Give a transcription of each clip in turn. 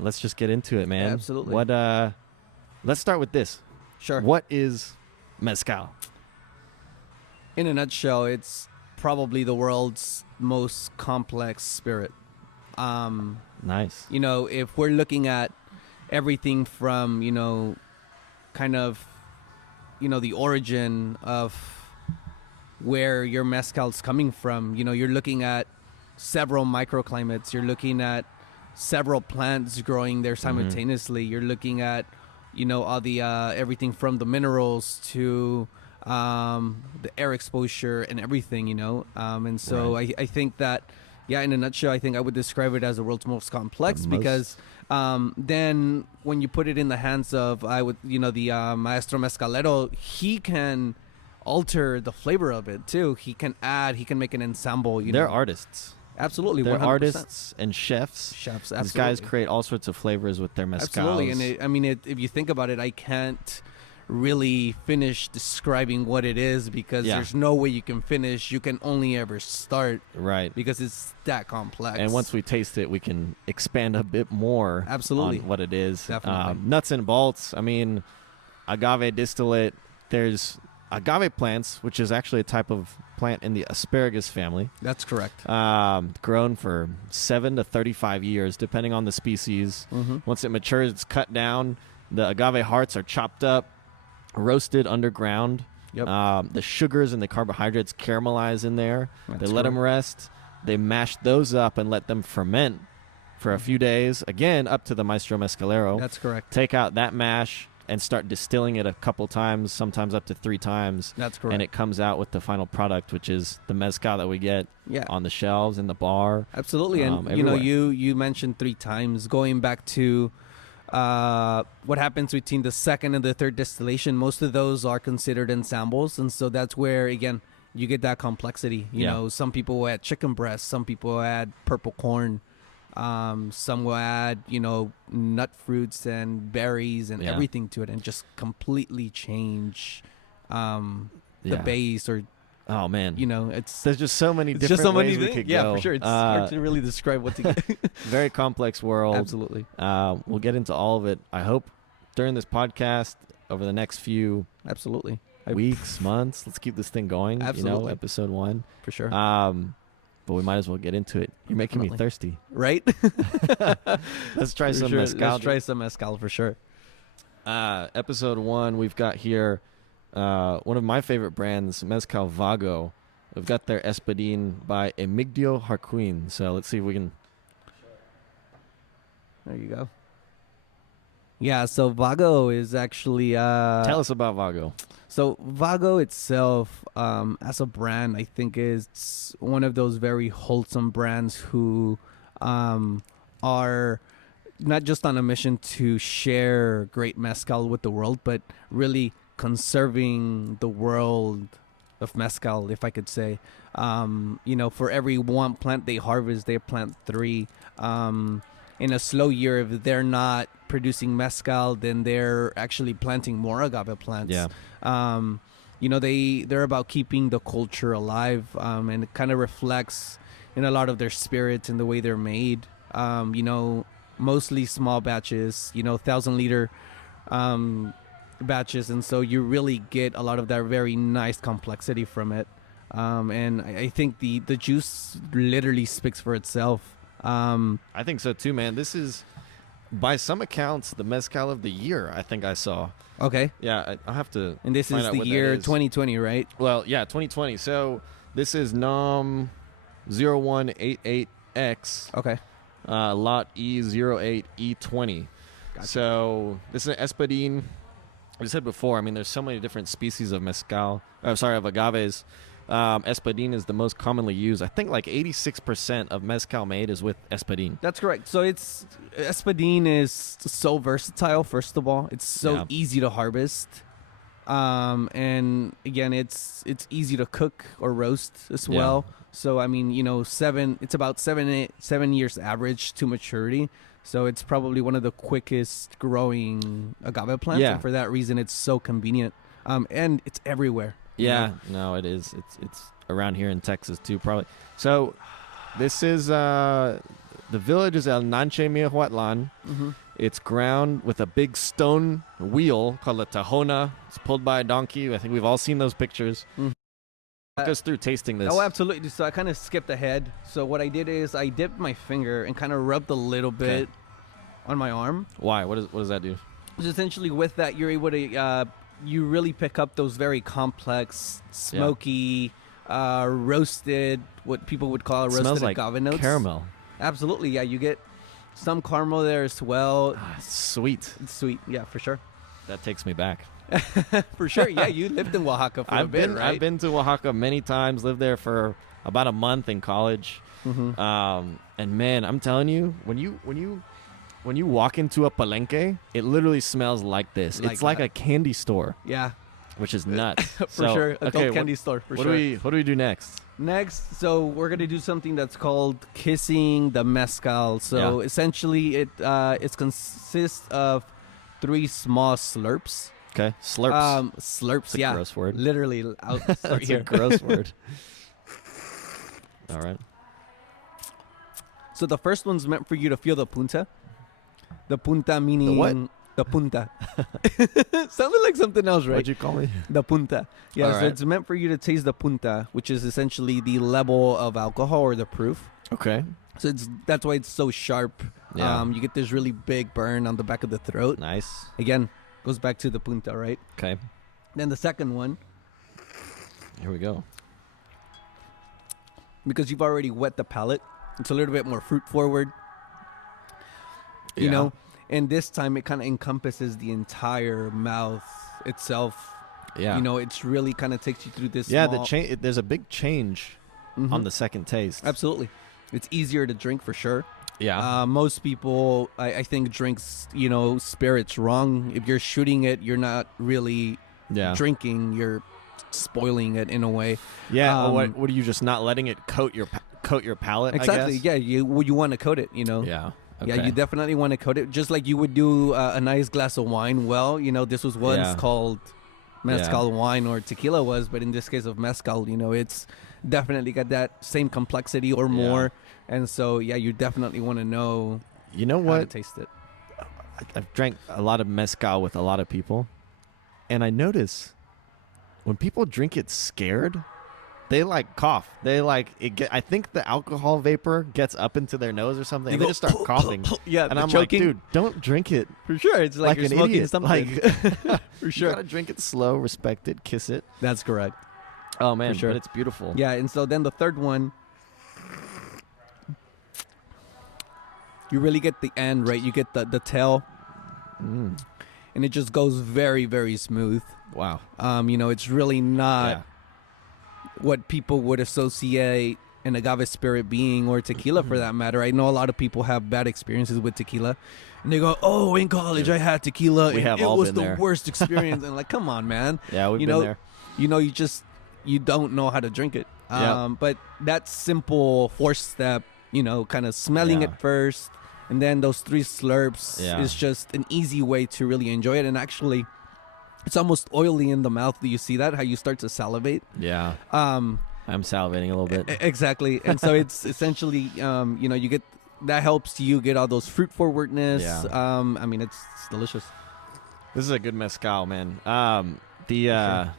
then let's just get into it, man. Yeah, absolutely. Let's start with this. Sure. What is mezcal? In a nutshell, it's probably the world's most complex spirit. Nice. If we're looking at everything from, kind of, the origin of where your mezcal's coming from, you're looking at several microclimates. You're looking at several plants growing there simultaneously. You're looking at, all the everything from the minerals to the air exposure and everything, and so Right. I think that, in a nutshell, I think I would describe it as the world's most complex because then when you put it in the hands of, the Maestro Mezcalero, he can alter the flavor of it too. He can make an ensemble. They're artists. Absolutely, They're 100%. artists and chefs. Chefs, These absolutely. guys create all sorts of flavors with their mezcals. Absolutely, and if you think about it, I can't really finish describing what it is because there's no way you can finish. You can only ever start. Right. Because it's that complex. And once we taste it, we can expand a bit more Absolutely. on what it is. Definitely. Nuts and bolts. I mean, agave distillate. There's agave plants, which is actually a type of plant in the asparagus family. That's correct. Grown for 7 to 35 years, depending on the species. Mm-hmm. Once it matures, it's cut down. The agave hearts are chopped up, roasted underground. Yep. The sugars and the carbohydrates caramelize in there. That's They let them rest. They mash those up and let them ferment for a few days. Again, up to the Maestro Mezcalero. That's correct. Take out that mash and start distilling it a couple times, sometimes up to 3 times. That's correct. And it comes out with the final product, which is the mezcal that we get on the shelves in the bar. Absolutely. And, everywhere. you mentioned 3 times, going back to what happens between the second and the third distillation. Most of those are considered ensembles. And so that's where, again, you get that complexity. You know, some people will add chicken breast. Some people will add purple corn. Some will add, nut fruits and berries and everything to it and just completely change the base or, oh, man. there's just so many different ways we could go. Yeah, for sure. It's hard to really describe what to get. Very complex world. Absolutely. We'll get into all of it, I hope, during this podcast over the next few Absolutely. weeks, months. Let's keep this thing going. Absolutely. Episode 1. For sure. But we might as well get into it. You're making me thirsty. Right? Let's try some sure. mezcal. Let's try some mezcal for sure. Episode 1, we've got here one of my favorite brands, Mezcal Vago. We've got their Espadin by Emigdio Jarquiin. So let's see if we can... There you go. Yeah, so Vago is actually... Tell us about Vago. So Vago itself, as a brand, I think is one of those very wholesome brands who are not just on a mission to share great mezcal with the world, but really conserving the world of mezcal, if I could say. For every one plant they harvest, they plant 3. In a slow year, if they're not producing mezcal, then they're actually planting more agave plants. Yeah. They're about keeping the culture alive, and it kind of reflects in a lot of their spirits and the way they're made. Mostly small batches, 1,000-liter batches, and so you really get a lot of that very nice complexity from it. And I think the juice literally speaks for itself. I think so too, man. This is, by some accounts, the mezcal of the year, I think I saw. Okay. Yeah, I'll have to. And this find is out the what year that is. 2020, right? Well, yeah, 2020. So this is NOM 0188X. Okay. Lot E08E20. Gotcha. So this is an Espadin. I said before, I mean, there's so many different species of mezcal. Of agaves. Espadin is the most commonly used. I think like 86% of mezcal made is with Espadin. That's correct. So Espadin is so versatile. First of all, it's so easy to harvest, and again, it's easy to cook or roast as well. So I mean, it's about 7 years average to maturity. So it's probably one of the quickest growing agave plants. Yeah. And for that reason, it's so convenient, and it's everywhere. Yeah, no, it is. It's around here in Texas too, probably. So this is the village is El Nanche Miahuatlan. Mm-hmm. It's ground with a big stone wheel called a tahona. It's pulled by a donkey. I think we've all seen those pictures. Mhm. Walk us through tasting this. Oh, absolutely. So I kind of skipped ahead. So what I did is I dipped my finger and kind of rubbed a little bit on my arm. Why? What does that do? Which essentially with that, you're able to, you really pick up those very complex, smoky, roasted, what people would call roasted Smells like agave notes. caramel. Absolutely, yeah. You get some caramel there as well. It's sweet. It's sweet, yeah, for sure. That takes me back. For sure, yeah. You lived in Oaxaca for a bit, right? I've been to Oaxaca many times. Lived there for about a month in college. Mm-hmm. And man, I'm telling you, when you walk into a palenque, it literally smells like this. Like it's like that. a candy store, Yeah, which is nuts. for sure. Adult candy store, for what sure. do we do next? Next, so we're gonna do something that's called kissing the mezcal. So essentially, it consists of 3 small slurps. Okay, slurps. Slurps. It's a Yeah, gross word. literally. I'll start That's here. a gross word. All right. So the first one's meant for you to feel the punta. The punta meaning The what? The punta. Sounded like something else, right? What'd you call me? The punta. Yeah, All so right. it's meant for you to taste the punta, which is essentially the level of alcohol or the proof. Okay. So that's why it's so sharp. Yeah. You get this really big burn on the back of the throat. Nice. Again, goes back to the punta, right? Okay. Then the second one, Here we go. because you've already wet the palate, it's a little bit more fruit forward. You Yeah. know, and this time it kind of encompasses the entire mouth itself. Yeah. You know, it's really kind of takes you through this. Yeah. small, There's a big change Mhm. on the second taste. Absolutely. It's easier to drink for sure. Yeah. Most people, I think, drinks, spirits wrong. If you're shooting it, you're not really yeah. drinking. You're spoiling it in a way. Yeah. Um, what are you just not letting it coat your palate? Exactly. I guess? Yeah. You want to coat it. Yeah. Yeah, Okay. you definitely want to coat it, just like you would do a nice glass of wine. Well, this was once Yeah. called mezcal wine or tequila was, but in this case of mezcal, it's definitely got that same complexity or more. And so, yeah, you definitely want to know You know how to what? taste it. I've drank a lot of mezcal with a lot of people, and I notice when people drink it scared, they like cough. They like it. I think the alcohol vapor gets up into their nose or something, and they just start coughing. Yeah, And the I'm choking. like, dude, don't drink it For sure, it's like, you're an smoking idiot. something. Like, For you sure, gotta drink it slow, respect it, kiss it. that's correct. Oh man, sure. but it's beautiful. Yeah, and so then the third one, you really get the end right. You get the tail, Mm. and it just goes very, very smooth. Wow. It's really not Yeah. what people would associate an agave spirit being, or tequila for that matter. I know a lot of people have bad experiences with tequila, and they go, "Oh, in college I had tequila, We and have it all was been the there." worst experience." And like, come on, man. Yeah, we've You been know, there. You don't know how to drink it. Yeah. But that simple 4-step, kind of smelling Yeah. it first, and then those 3 slurps Yeah. is just an easy way to really enjoy it. And actually, it's almost oily in the mouth. Do you see that? How you start to salivate? Yeah. Um, I'm salivating a little bit. Exactly. And so it's essentially, you get, that helps you get all those fruit forwardness. Yeah. It's delicious. This is a good mezcal, man. Sure.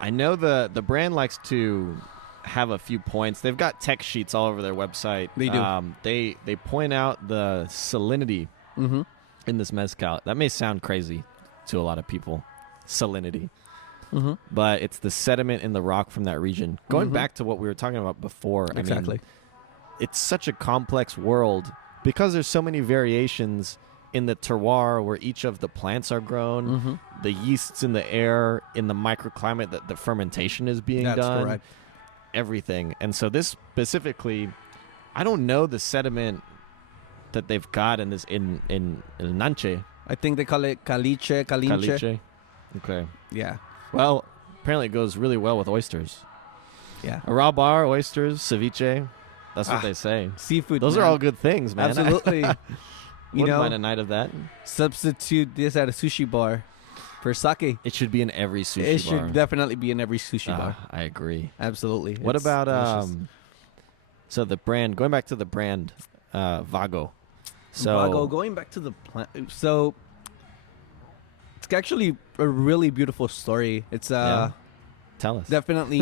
I know the brand likes to have a few points. They've got tech sheets all over their website. They do. They point out the salinity Mm-hmm. in this mezcal. That may sound crazy to a lot of people, salinity, Mm-hmm. but it's the sediment in the rock from that region. Going Mhm. back to what we were talking about before, Exactly. it's such a complex world because there's so many variations in the terroir where each of the plants are grown, Mm-hmm. the yeasts in the air, in the microclimate that the fermentation is being That's done, correct. everything. And so this specifically, I don't know the sediment that they've got in this in El Nanche. I think they call it caliche. Caliche. Okay. Yeah. Well, apparently it goes really well with oysters. Yeah. A raw bar, oysters, ceviche. That's what Ah, they say. Seafood. Those are man. all good things, man. Absolutely. Wouldn't mind a night of that. Substitute this at a sushi bar for sake. It should be in every sushi It bar. should definitely be in every sushi bar. I agree. Absolutely. What It's about delicious. so the brand? Going back to the brand, Vago. So Vago, going back to the plant, so it's actually a really beautiful story. It's Yeah. Tell us. definitely,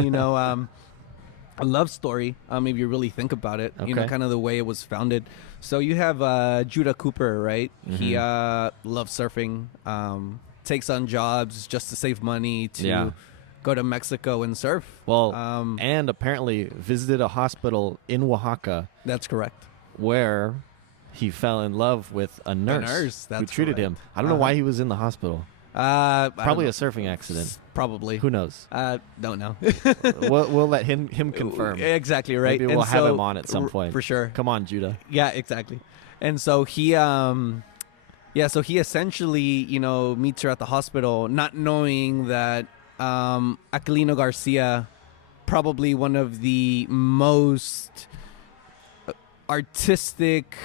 a love story. If you really think about it, Okay. kind of the way it was founded. So you have Judah Cooper, right? He loves surfing, takes on jobs just to save money to Yeah. go to Mexico and surf. Well, Um, and apparently visited a hospital in Oaxaca That's correct. where he fell in love with a nurse, nurse, who that's treated him. I don't know why he was in the hospital. I don't Probably know. a surfing accident. Probably. Who knows? Don't know. we'll let him confirm. Exactly right. Maybe we'll And have so- him on at some point. for sure. Come on, Judah. Yeah, exactly. And so he so he essentially, meets her at the hospital, not knowing that Aquilino Garcia, probably one of the most artistic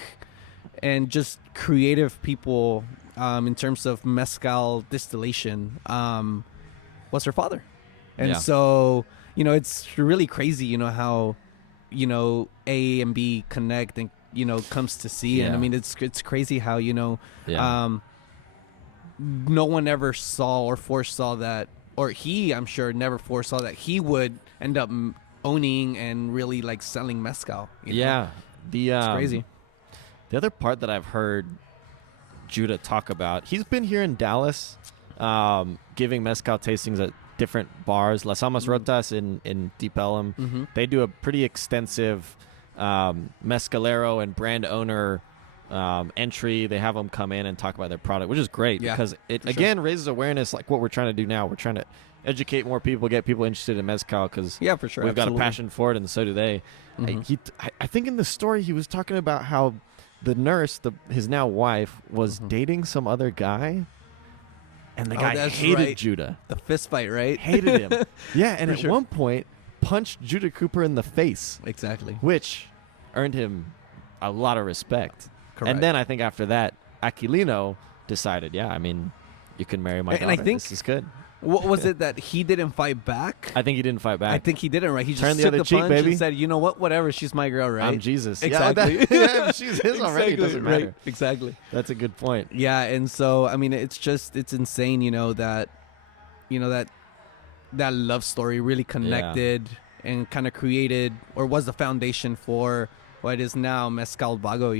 and just creative people in terms of mezcal distillation, was her father. And Yeah. so, it's really crazy, how, A and B connect and, comes to C. And I Yeah. mean, it's crazy how, Yeah. no one ever saw or foresaw that, or he, I'm sure, never foresaw that he would end up owning and really like selling mezcal. you know? Yeah. The It's crazy. The other part that I've heard Judah talk about, he's been here in Dallas, giving mezcal tastings at different bars. Las Almas Rotas in Deep Ellum. Mm-hmm. They do a pretty extensive mezcalero and brand owner entry. They have them come in and talk about their product, which is great Yeah, because it for again raises awareness, like what we're trying to do now. We're trying to educate more people, get people interested in mezcal because Yeah, for sure. we've got a absolutely. passion for it, and so do they. Mhm. I think in the story he was talking about how the nurse, his now wife, was Mhm. dating some other guy, and the guy that's hated right. Judah, The fist fight, right? hated him. Yeah, and For at sure. one point punched Judah Cooper in the face, Exactly. which earned him a lot of respect. Correct. And then I think after that, Aquilino decided, yeah, I mean, you can marry my And daughter. I think- this is good. What was it that he didn't fight back? I think he didn't fight back. I think he didn't, right? He just Turn the took other the cheek, punch baby. and said, "You know what? Whatever. She's my girl, right?" I'm Jesus. Exactly. Yeah, yeah, she's his already. It doesn't matter. Right. Exactly. That's a good point. Yeah, and so I mean, it's insane, that love story really connected and kind of created or was the foundation for what is now Mezcal Vago.